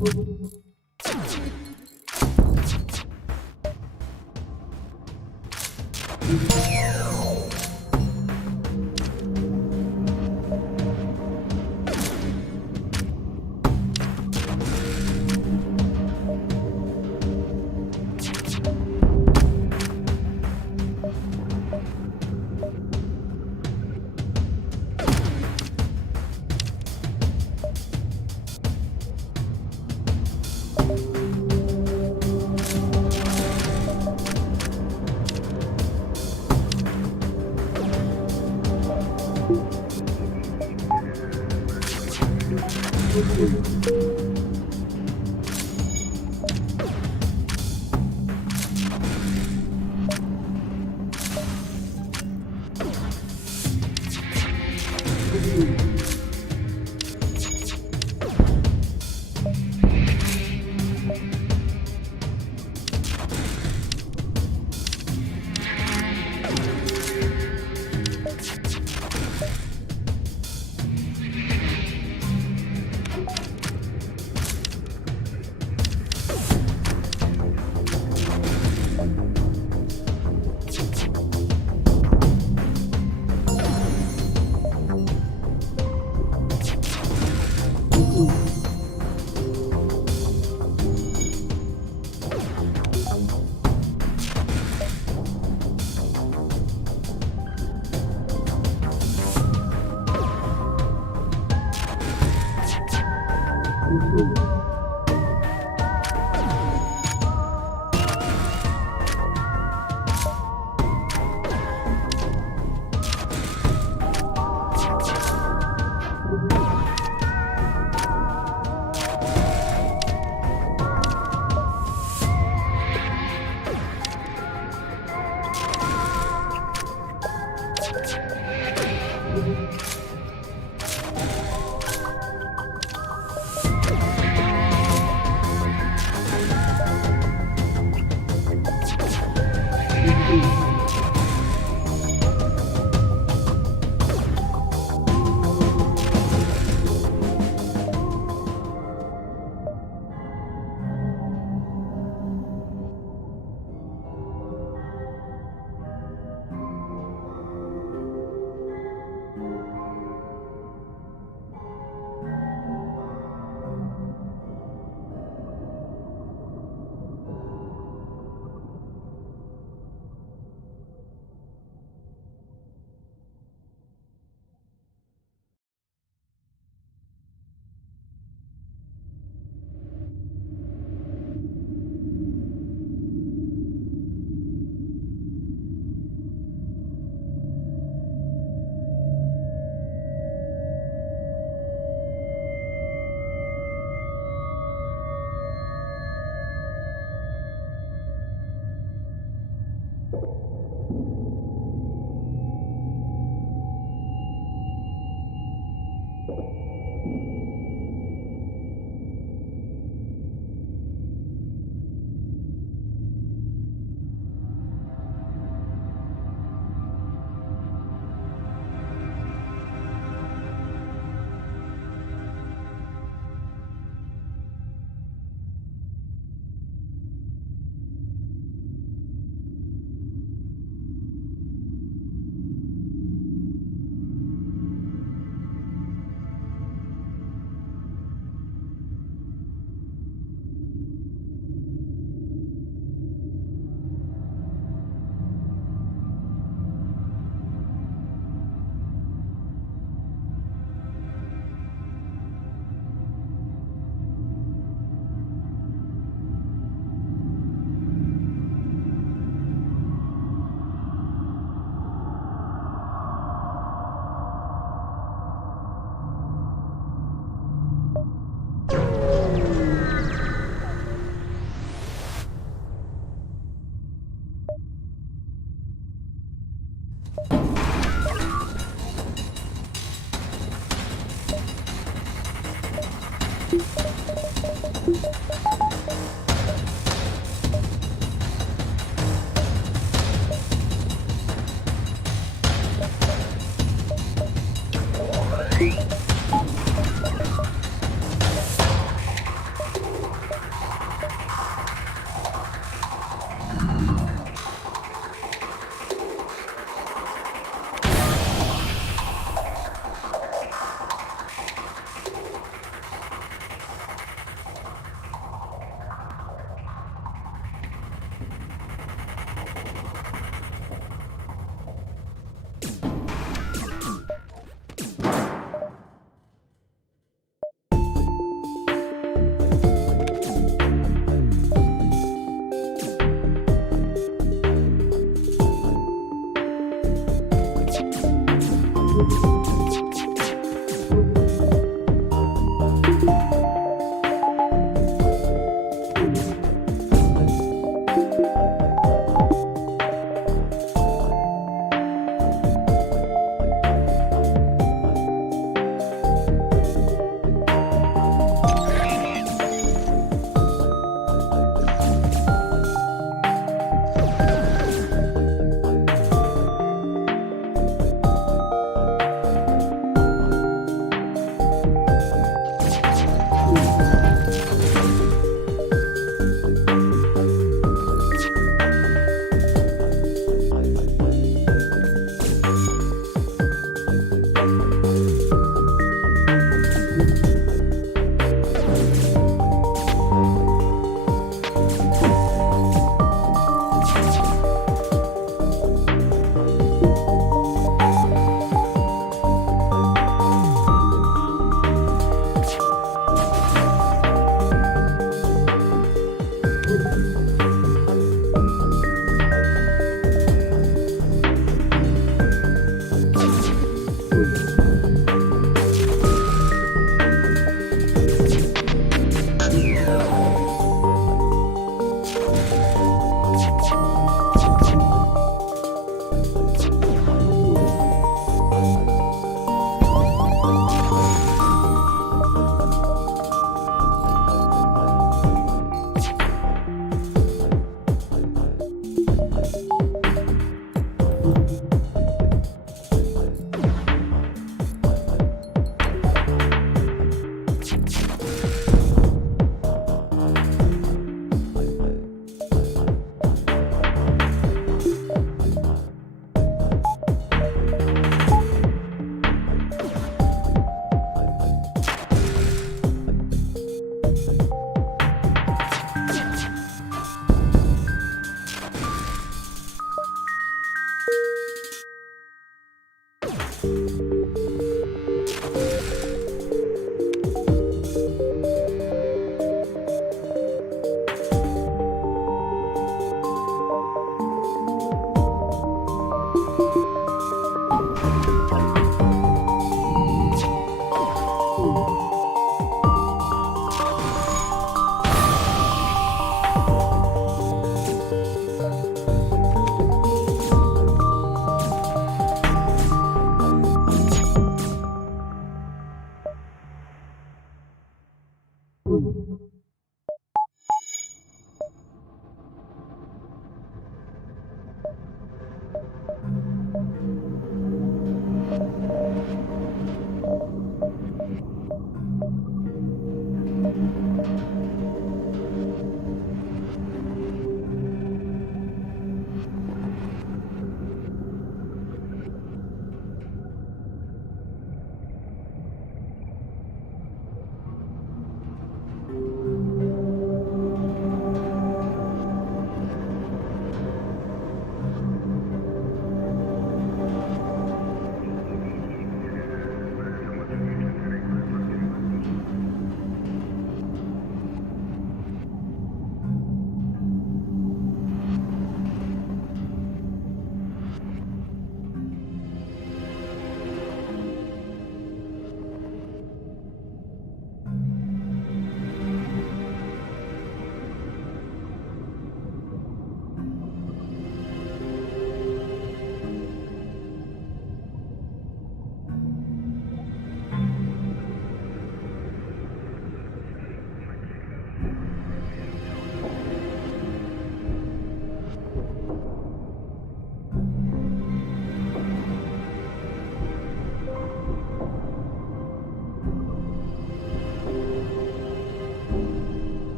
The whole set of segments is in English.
อ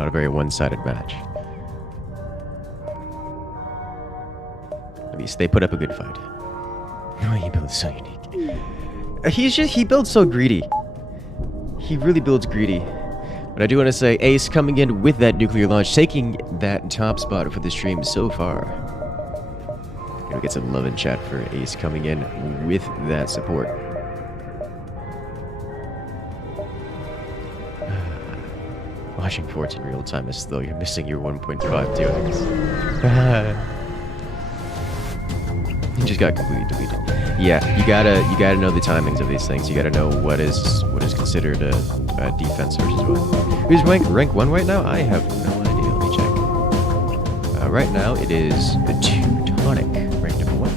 Not a very one-sided match. At least they put up a good fight. Oh, he builds so unique. He builds so greedy. He really builds greedy. But I do want to say, Ace coming in with that nuclear launch, taking that top spot for the stream so far. Gonna get some love in chat for Ace coming in with that support. Watching Forts in real time is though you're missing your 1.5 2x. You just got completely deleted. Yeah, you gotta know the timings of these things. You gotta know what is considered a defense versus what. Who's rank 1 right now? I have no idea. Let me check. Right now it is the Teutonic, rank number 1.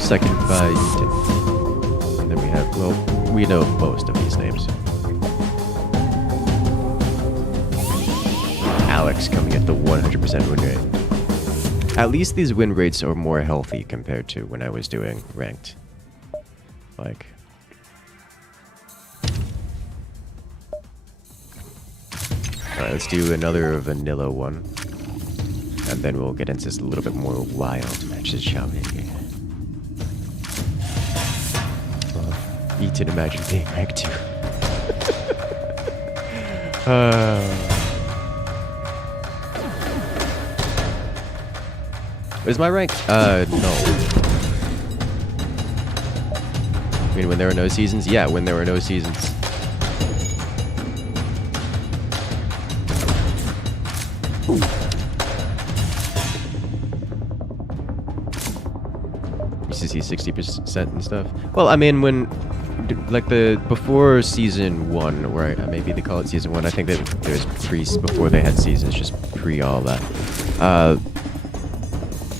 Second by Ethan. And then we have, well, we know most of these names. Alex coming at the 100% win rate. At least these win rates are more healthy compared to when I was doing ranked. Like... Alright, let's do another vanilla one. And then we'll get into a little bit more wild matches, shall we? Eat and imagine being ranked 2. Is my rank? No. I mean, when there were no seasons? Yeah, when there were no seasons. Used to see 60% and stuff. Well, I mean, when... Like before season 1, where maybe they call it season 1, I think that there's before they had seasons, just pre all that.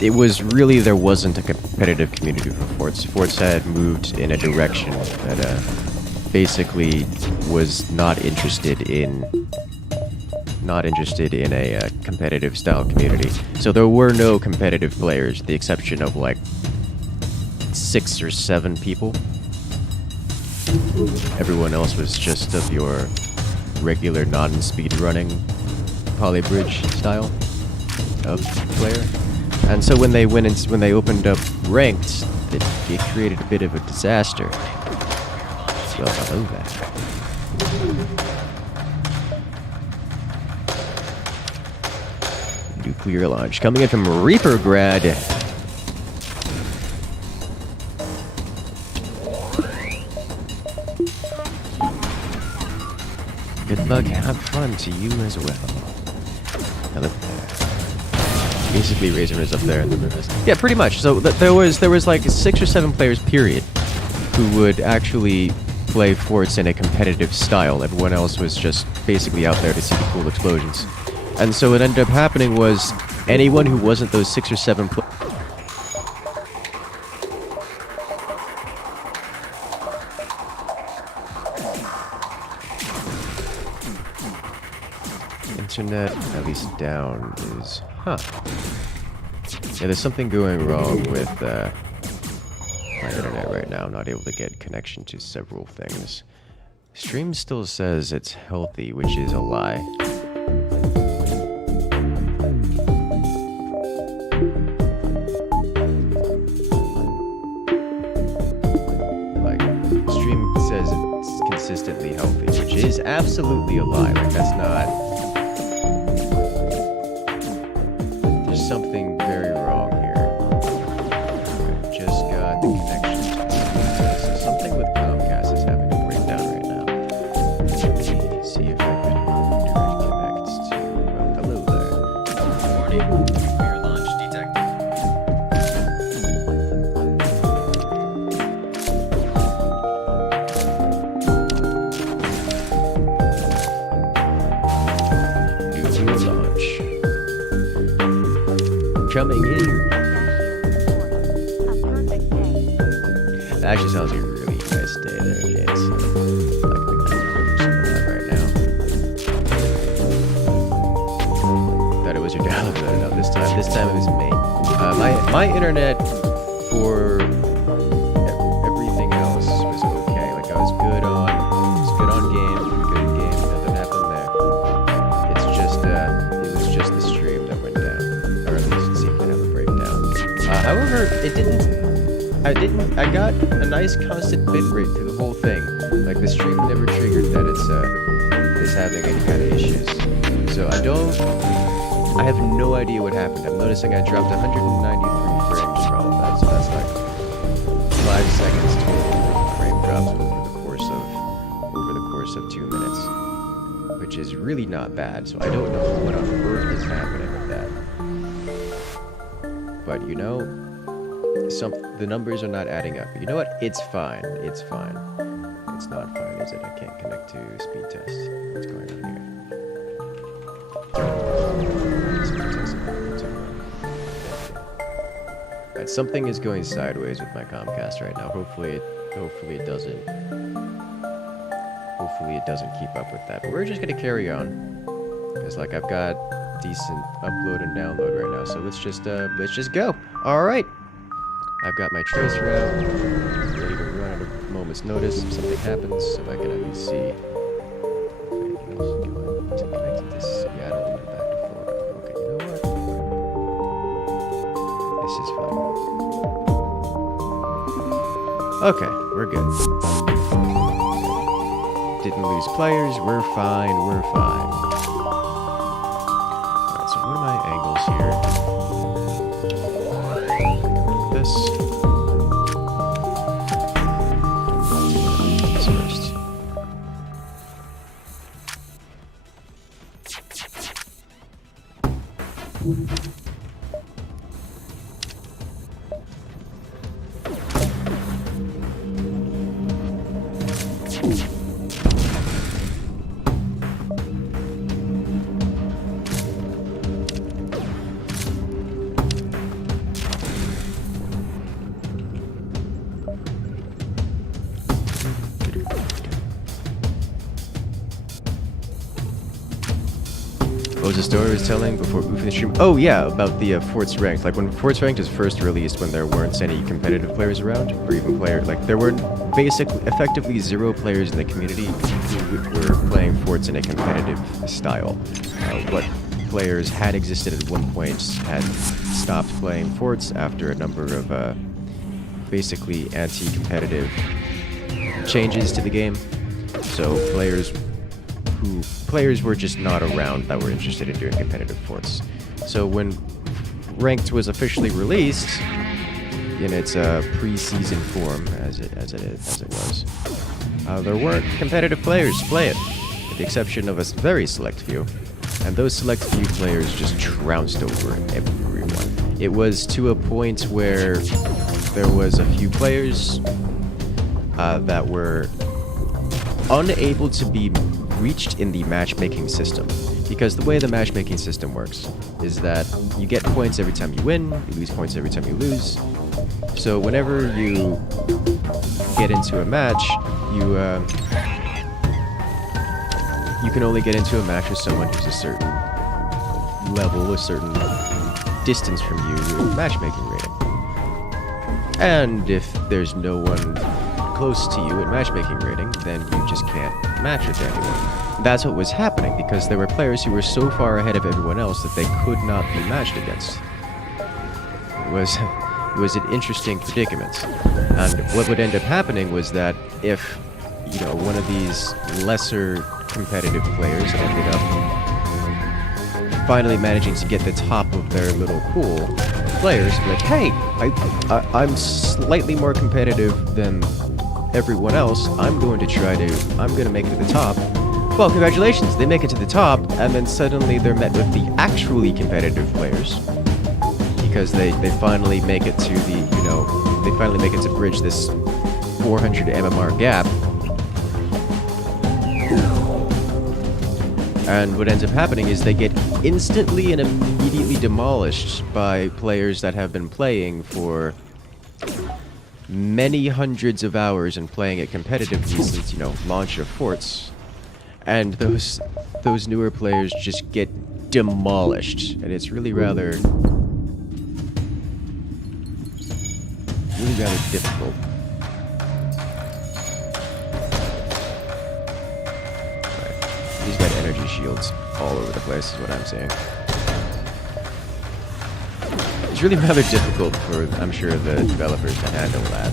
It was really, there wasn't a competitive community for Forts. Forts had moved in a direction that basically was not interested in a competitive style community. So there were no competitive players, with the exception of like 6 or 7 people. Everyone else was just of your regular non-speedrunning polybridge style of player. And so when they opened up ranked, it created a bit of a disaster. So hello there. Nuclear launch coming in from Reapergrad. Good luck, have fun to you as well. Hello there. Basically, Razor is up there in the rest. Yeah, pretty much. So there was like 6 or 7 players, period, who would actually play Forts in a competitive style. Everyone else was just basically out there to see the cool explosions. And so what ended up happening was anyone who wasn't those 6 or 7 players. Internet, at least down, is... Huh. Yeah, there's something going wrong with my internet right now. I'm not able to get connection to several things. Stream still says it's healthy, which is a lie. Like, stream says it's consistently healthy, which is absolutely a lie. Like, that's not... something very wrong here. I just got the connection. So something with Comcast is having a breakdown right now. Let me see if I can direct connect to... Well, hello there. Warning. Nuclear launch detected. Nuclear launch. Coming in. That actually sounds like a really nice day there, James. Right now. Thought it was your download. No, this time it was me. My internet for everything else was okay. Like I was good on game, good game. However, I got a nice constant bitrate through the whole thing. Like, the stream never triggered that it's having any kind of issues. So I have no idea what happened. I'm noticing I dropped 193 frames for all of that, so that's like 5 seconds total frame drops over the course of 2 minutes, which is really not bad. So I don't know what on earth is happening with that. But you know, the numbers are not adding up. You know what? It's fine. It's fine. It's not fine, is it? I can't connect to speed test. What's going on here? Speed test. Right, something is going sideways with my Comcast right now. Hopefully it doesn't. Hopefully it doesn't keep up with that. But we're just gonna carry on. Because like I've got decent upload and download right now. So let's just go. Alright. I've got my tracer out, ready to run at a moment's notice if something happens, so I can at least see if anything else is going. Is it connected to Seattle and back to Florida? Okay, you know what? This is fine. Okay, we're good. Didn't lose players, we're fine, we're fine. Alright, so what are my angles here? This. First. What was the story I was telling before moving the stream? Oh yeah, about the Forts Ranked. Like when Forts Ranked was first released, when there weren't any competitive players around, or even there were effectively 0 players in the community who were playing Forts in a competitive style. What players had existed at one point had stopped playing Forts after a number of basically anti-competitive changes to the game. So players were just not around that were interested in doing competitive Forts. So when Ranked was officially released in its pre-season form, as it was, there weren't competitive players to play it, with the exception of a very select few. And those select few players just trounced over everyone. It was to a point where there was a few players that were unable to be reached in the matchmaking system, because the way the matchmaking system works is that you get points every time you win, you lose points every time you lose. So whenever you get into a match, you can only get into a match with someone who's a certain level, a certain distance from you with matchmaking rating. And if there's no one close to you in matchmaking rating, then you just can't match with anyone. That's what was happening, because there were players who were so far ahead of everyone else that they could not be matched against. It was an interesting predicament. And what would end up happening was that if, one of these lesser competitive players ended up finally managing to get the top of their little pool of players, like, hey, I'm slightly more competitive than everyone else, I'm going to make it to the top. Well, congratulations, they make it to the top, and then suddenly they're met with the actually competitive players, because they finally make it to they finally make it to bridge this 400 MMR gap. And what ends up happening is they get instantly and immediately demolished by players that have been playing for many hundreds of hours and playing it competitively since, launch of Forts. And those newer players just get demolished. And it's really rather difficult. Right. He's got energy shields all over the place, is what I'm saying. It's really rather difficult for, I'm sure, the developers to handle that.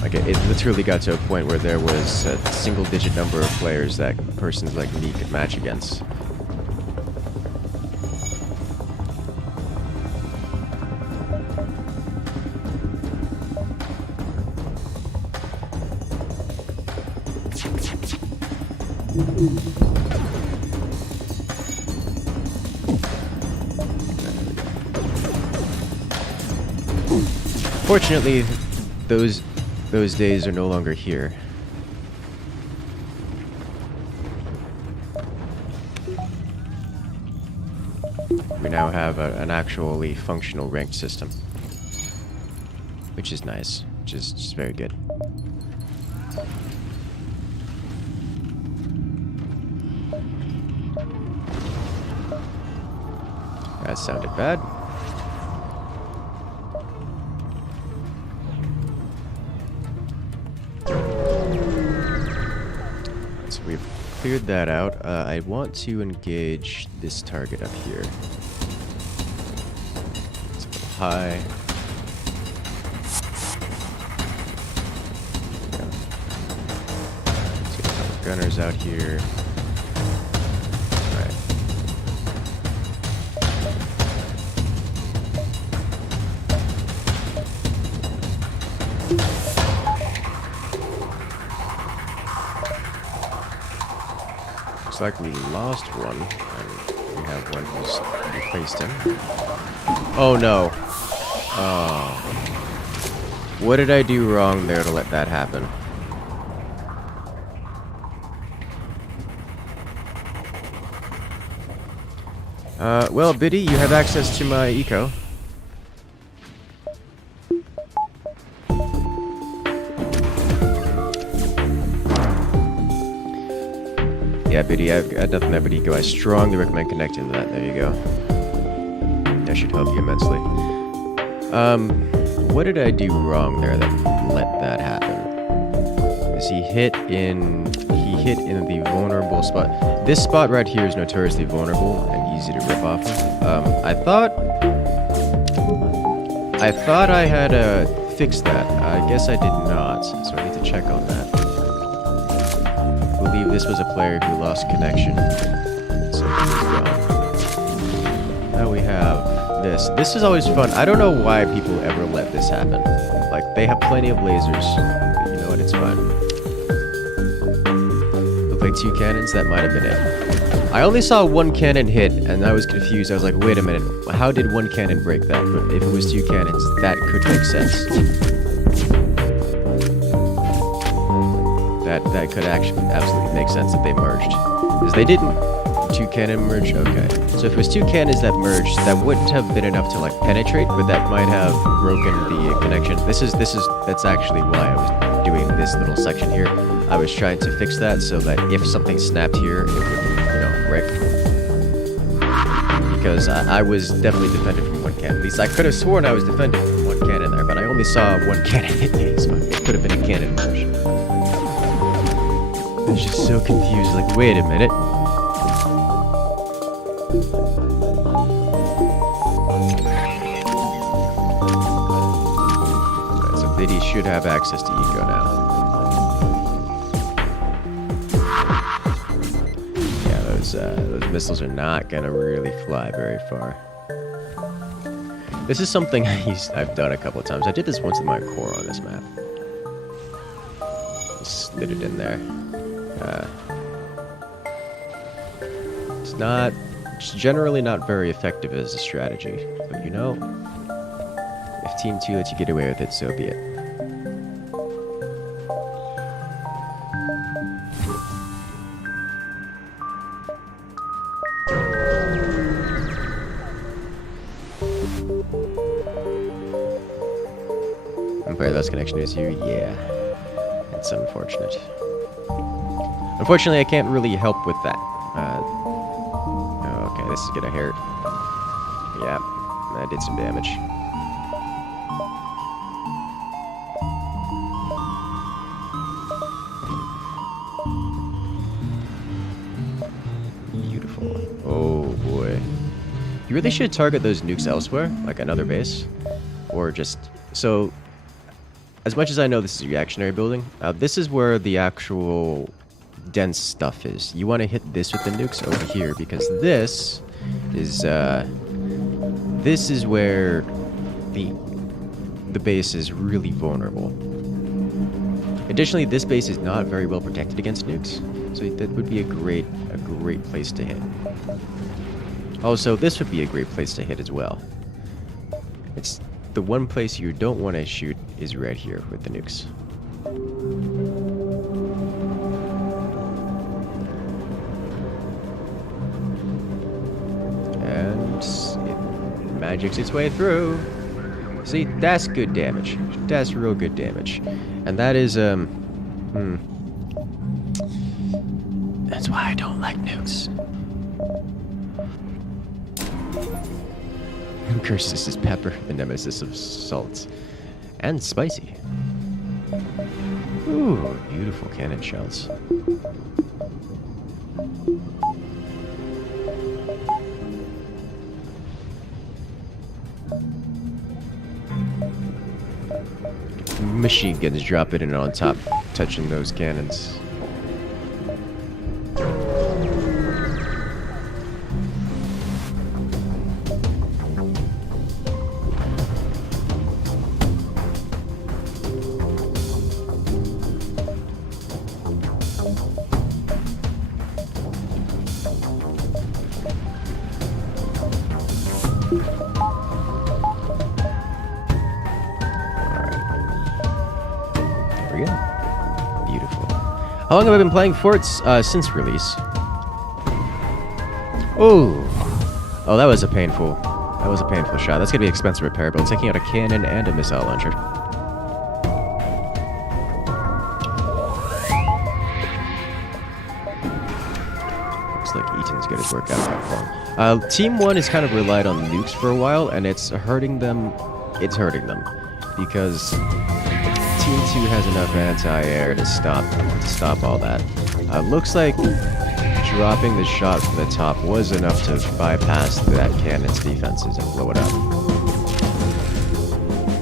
Like, it literally got to a point where there was a single-digit number of players that persons like me could match against. Fortunately, those days are no longer here. We now have an actually functional ranked system, which is nice, which is just very good. That sounded bad. So we've cleared that out. I want to engage this target up here. It's a little high. Let's get a couple gunners out here. Looks like we lost one, and we have one who's replaced him. Oh no! Oh. What did I do wrong there to let that happen? Well, Biddy, you have access to my eco. Yeah, Biddy, I've got nothing there but eco. I strongly recommend connecting to that. There you go. That should help you immensely. What did I do wrong there that let that happen? Is he hit in the vulnerable spot. This spot right here is notoriously vulnerable and easy to rip off of. I thought I had fixed that. I guess I did not, so I need to check on that. I believe this was a player who lost connection, so he's gone. Now we have this. This is always fun. I don't know why people ever let this happen. Like, they have plenty of lasers, but you know what, it's fine. Look like two cannons, that might have been it. I only saw one cannon hit, and I was confused. I was like, wait a minute, how did one cannon break that? But if it was two cannons, that could make sense. That could actually absolutely make sense if they merged. Because they didn't. Two cannon merge? Okay. So if it was two cannons that merged, that wouldn't have been enough to, like, penetrate, but that might have broken the connection. That's actually why I was doing this little section here. I was trying to fix that so that if something snapped here, it wouldn't, break. Because I was definitely defended from one cannon. At least I could have sworn I was defended from one cannon there, but I only saw one cannon hit me, so it could have been a cannon merge. I was just so confused, like, wait a minute. Right, so Biddy should have access to eco now. Yeah, those missiles are not gonna really fly very far. This is something I've done a couple of times. I did this once with my core on this map. Just slid it in there. It's generally not very effective as a strategy, but you know, if Team 2 lets you get away with it, so be it. And very less connection is you, yeah. It's unfortunate. Unfortunately, I can't really help with that. Okay, this is gonna hurt. Yeah, that did some damage. You really should target those nukes elsewhere, like another base. Or just... So, as much as I know this is a reactionary building, this is where the actual dense stuff is. You want to hit this with the nukes over here, because this is where the base is really vulnerable. Additionally, this base is not very well protected against nukes, so that would be a great place to hit. Also, this would be a great place to hit as well. It's the one place you don't want to shoot is right here with the nukes. And it magics its way through. See, that's good damage. That's real good damage. And that is, that's why I don't like nukes. Curses is pepper, the nemesis of salt. And spicy. Ooh, beautiful cannon shells. Machine guns dropping in on top, touching those cannons. How long have I been playing Forts? Since release. Oh, that was a painful shot. That's gonna be expensive repair, but taking out a cannon and a missile launcher. Looks like Eaton's got his work out for him. Team 1 has kind of relied on nukes for a while, and it's hurting them. It's hurting them because Team 2 has enough anti-air to stop all that. Looks like dropping the shot from the top was enough to bypass that cannon's defenses and blow it up.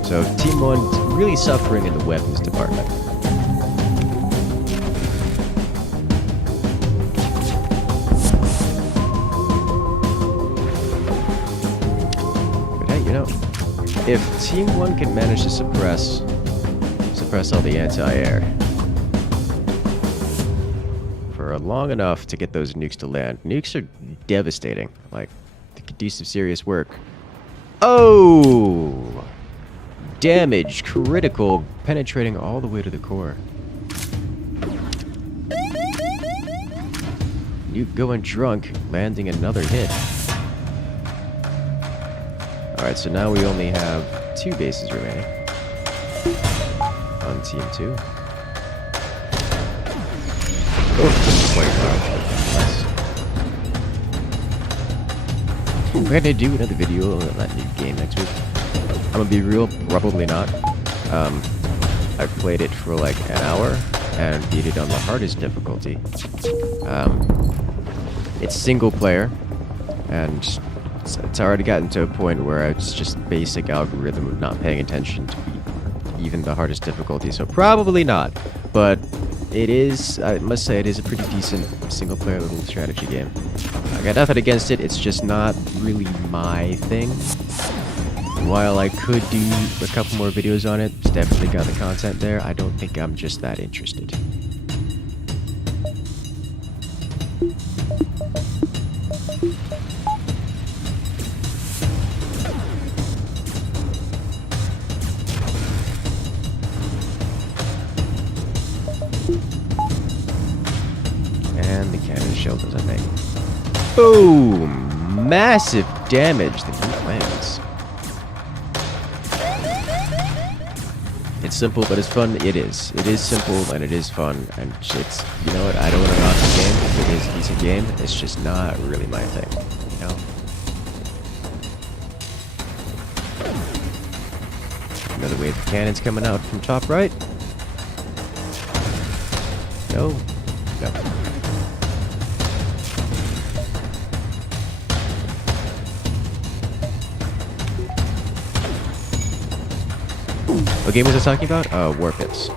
So Team 1's really suffering in the weapons department. But hey, you know, if Team 1 can manage to suppress all the anti-air for long enough to get those nukes to land. Nukes are devastating. Like, they could do some serious work. Oh! Damage, critical, penetrating all the way to the core. Nuke going drunk, landing another hit. Alright, so now we only have 2 bases remaining. On Team 2. We're gonna do another video on that new game next week. I'm gonna be real, probably not. I played it for like an hour and beat it on the hardest difficulty. It's single player, and it's already gotten to a point where it's just basic algorithm of not paying attention to even the hardest difficulty, so probably not. But it is, I must say, it is a pretty decent single-player little strategy game. I got nothing against it, it's just not really my thing. While I could do a couple more videos on it, it's definitely got the content there, I don't think I'm just that interested. And the cannon shell doesn't make. Boom! Massive damage the nuke lands. It's simple, but it's fun. It is. It is simple, and it is fun. And it's, you know what, I don't want to knock the game. If it is a decent game, it's just not really my thing. You know? Another wave of cannons coming out from top right. No. No. What game was I talking about? War Pits.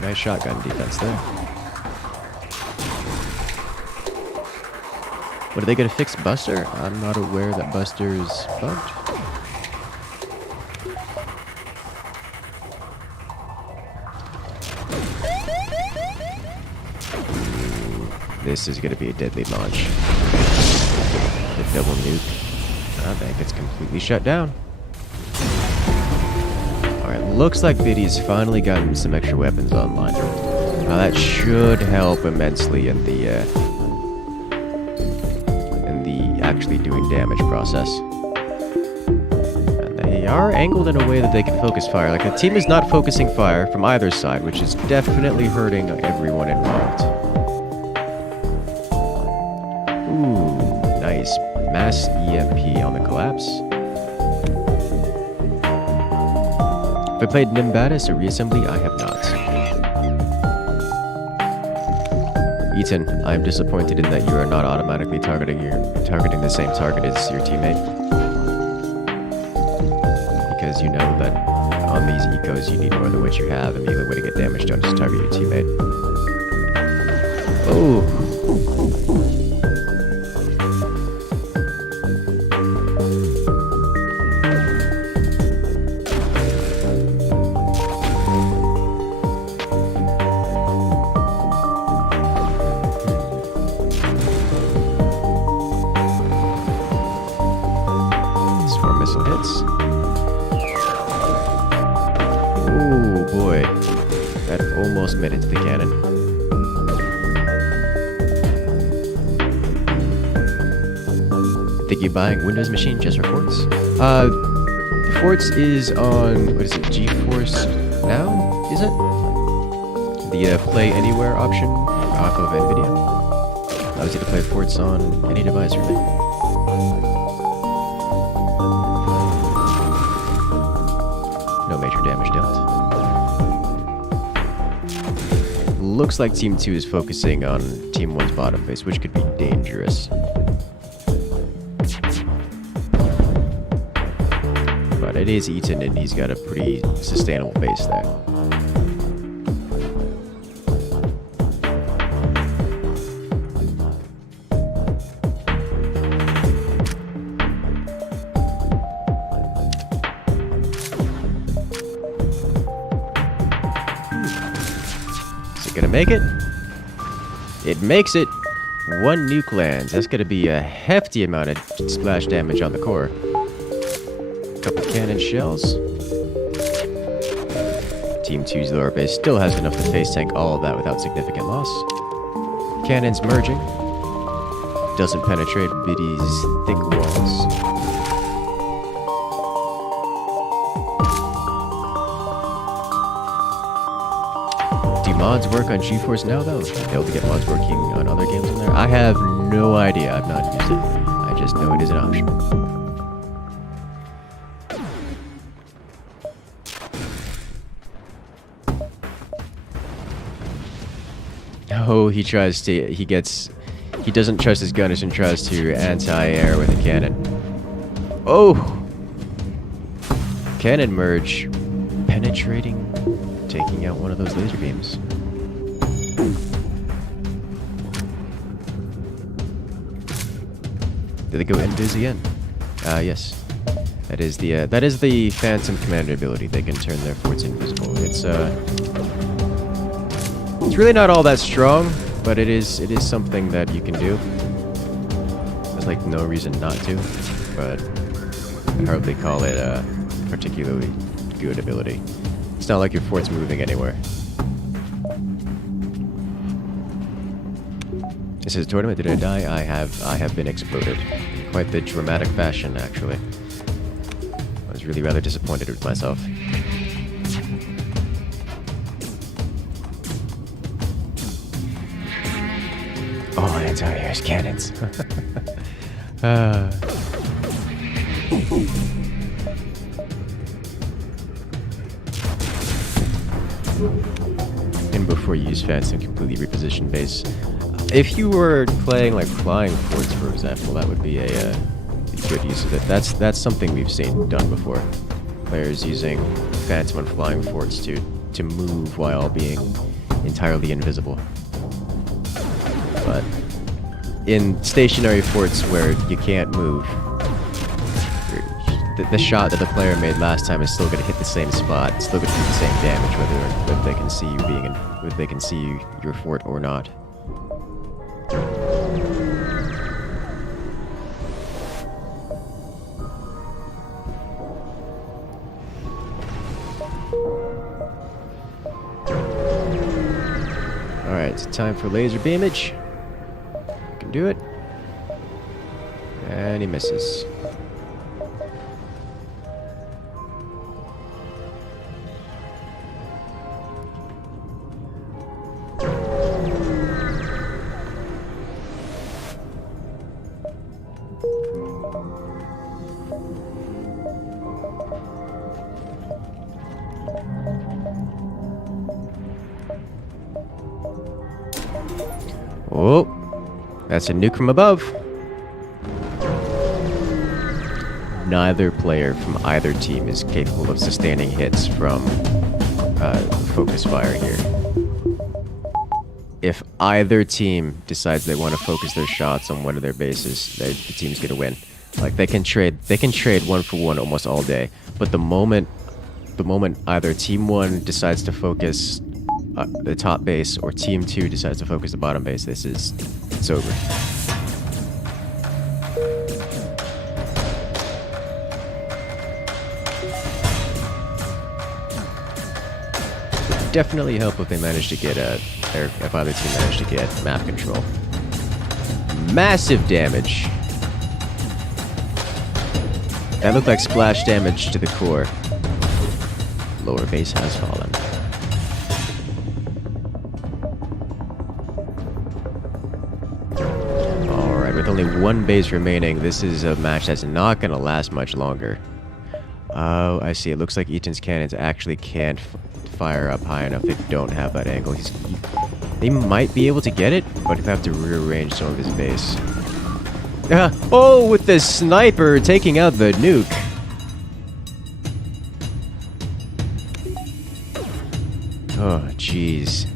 Nice shotgun defense there. What, are they gonna fix Buster? I'm not aware that Buster's bugged. This is gonna be a deadly launch. The double nuke. I think it's completely shut down. Alright, looks like Biddy's finally gotten some extra weapons online. Now that should help immensely in the actually doing damage process. And they are angled in a way that they can focus fire. Like, the team is not focusing fire from either side, which is definitely hurting everyone involved. Ooh, nice. Mass EMP on the collapse. Have I played Nimbatus or Reassembly? I have not. Ethan, I am disappointed in that you are not automatically targeting the same target as your teammate. Because you know that on these ecos you need more than what you have, and the only way to get damage done is to target your teammate. Oh. Missile hits. Oh boy, that almost made it to the cannon. Think you're buying Windows machine just for Forts? Forts is on, what is it, GeForce Now, is it? The Play Anywhere option off of NVIDIA. Allows you to play Forts on any device, really. No major damage dealt. Looks like Team 2 is focusing on Team 1's bottom face, which could be dangerous. But it is Eaton, and he's got a pretty sustainable base there. Gonna make it? It makes it. One nuke lands. That's gonna be a hefty amount of splash damage on the core. Couple cannon shells. Team 2's lower base still has enough to face tank all of that without significant loss. Cannons merging. Doesn't penetrate Biddy's thick walls. Mods work on GeForce Now, though? Should I be able to get mods working on other games on there? I have no idea. I've not used it. I just know it is an option. Oh, he doesn't trust his gunners and tries to anti-air with a cannon. Oh! Cannon merge. Penetrating. Taking out one of those laser beams. Did they go invis again? Yes. That is the Phantom Commander ability. They can turn their forts invisible. It's really not all that strong, but it is something that you can do. There's like no reason not to, but I'd hardly call it a particularly good ability. It's not like your fort's moving anywhere. This is a tournament. Did I die? I have been exploded. In quite the dramatic fashion, actually. I was really rather disappointed with myself. Oh, anti-air cannons. And before you use Phantom, completely reposition base. If you were playing like flying forts, for example, that would be a good use of it. That's something we've seen done before. players using Phantom and Flying Forts to move while being entirely invisible. But in stationary forts where you can't move, the shot that the player made last time is still going to hit the same spot. It's still going to do the same damage, whether they can see you whether they can see your fort or not. All right, it's time for laser beamage. You can do it, and he misses. Oh, that's a nuke from above. Neither player from either team is capable of sustaining hits from focus fire here. If either team decides they want to focus their shots on one of their bases, the team's gonna win. Like they can trade 1-for-1 almost all day. But the moment either team 1 decides to focus the top base, or team 2 decides to focus the bottom base, it's over. Would definitely help if they managed to get if either team managed to get map control. Massive damage. That looked like splash damage to the core. Lower base has fallen. With only one base remaining, this is a match that's not going to last much longer. Oh, I see. It looks like Eaton's cannons actually can't fire up high enough. They don't have that angle. They might be able to get it, but they have to rearrange some of his base. Oh, with the sniper taking out the nuke. Oh, jeez.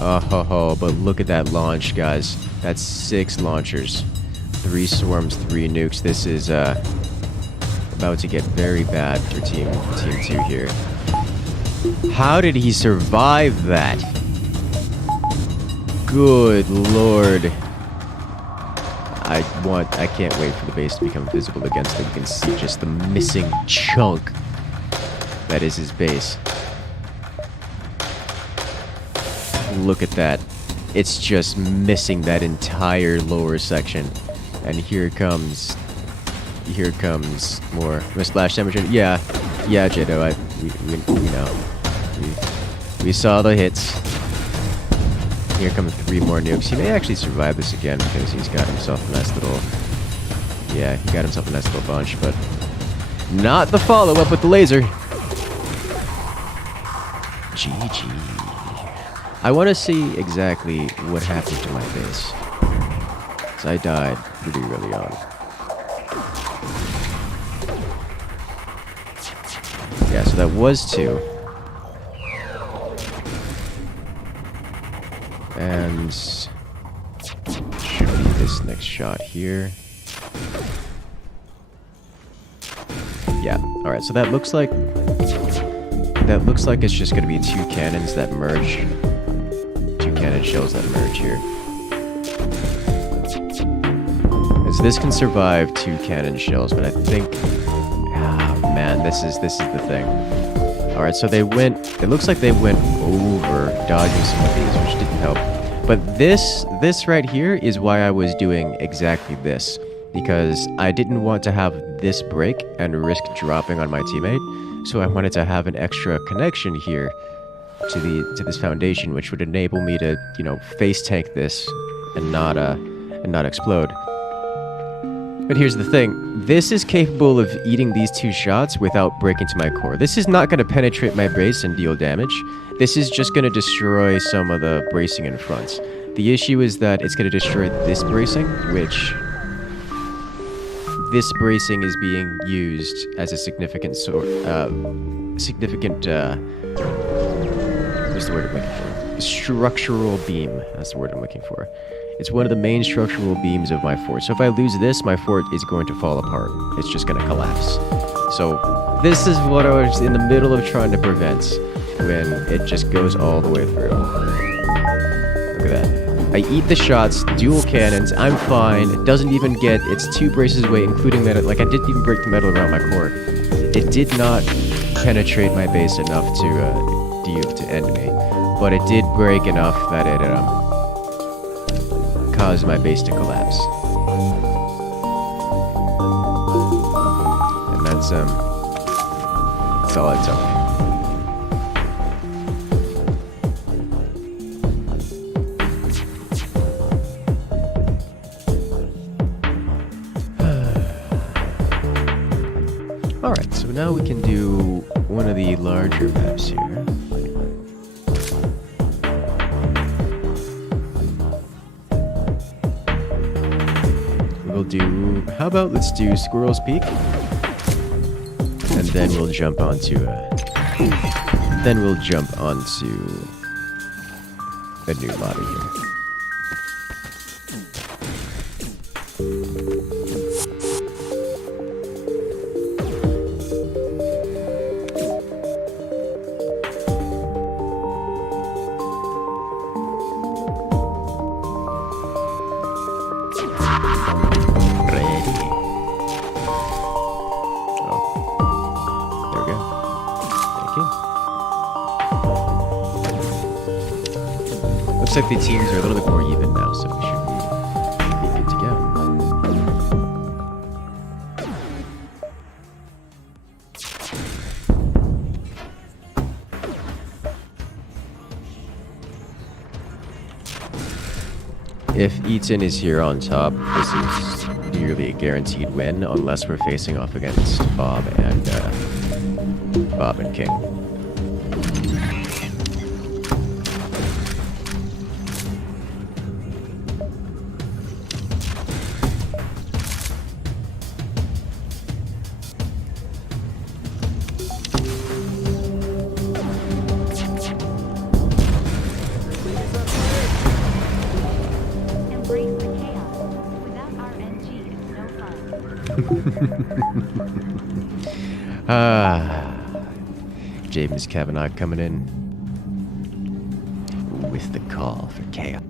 Oh, but look at that launch, guys. That's 6 launchers. 3 swarms, 3 nukes. This is about to get very bad for team 2 here. How did he survive that? Good lord. I can't wait for the base to become visible again so that we can see just the missing chunk that is his base. Look at that. It's just missing that entire lower section. And here comes more splash damage. Yeah, Jado, we saw the hits. Here come 3 more nukes. He may actually survive this again because he's got himself a nice little... Yeah, he got himself a nice little bunch, but not the follow-up with the laser. GG. I want to see exactly what happened to my base. So I died pretty early on. Yeah, so that was 2. And should be this next shot here. Yeah. All right. So that looks like it's just going to be 2 cannons that merge. 2 cannon shells that merge here. And so this can survive 2 cannon shells, but I think, man, this is the thing. All right. So they went. It looks like they went over dodging some of these, which didn't help. But this right here is why I was doing exactly this, because I didn't want to have this break and risk dropping on my teammate. So I wanted to have an extra connection here to this foundation, which would enable me to, face tank this and not explode. But here's the thing. This is capable of eating these 2 shots without breaking to my core. This is not going to penetrate my base and deal damage. This is just going to destroy some of the bracing in front. The issue is that it's going to destroy this bracing, which... this bracing is being used as a significant what's the word I'm looking for? Structural beam. That's the word I'm looking for. It's one of the main structural beams of my fort. So if I lose this, my fort is going to fall apart. It's just going to collapse. So this is what I was in the middle of trying to prevent when it just goes all the way through. Look at that. I eat the shots, dual cannons, I'm fine. It doesn't even get its 2 braces away, including that, like, I didn't even break the metal around my core. It did not penetrate my base enough to end me, but it did break enough that it caused my base to collapse. And that's all it took. Alright, so now we can do one of the larger maps here. We'll do... How about let's do Squirrel's Peak? And then we'll jump onto a new lobby here. Looks like the teams are a little bit more even now, so we should be good to go. If Eaton is here on top, this is nearly a guaranteed win, unless we're facing off against Bob and King. James Kavanaugh coming in with the call for chaos.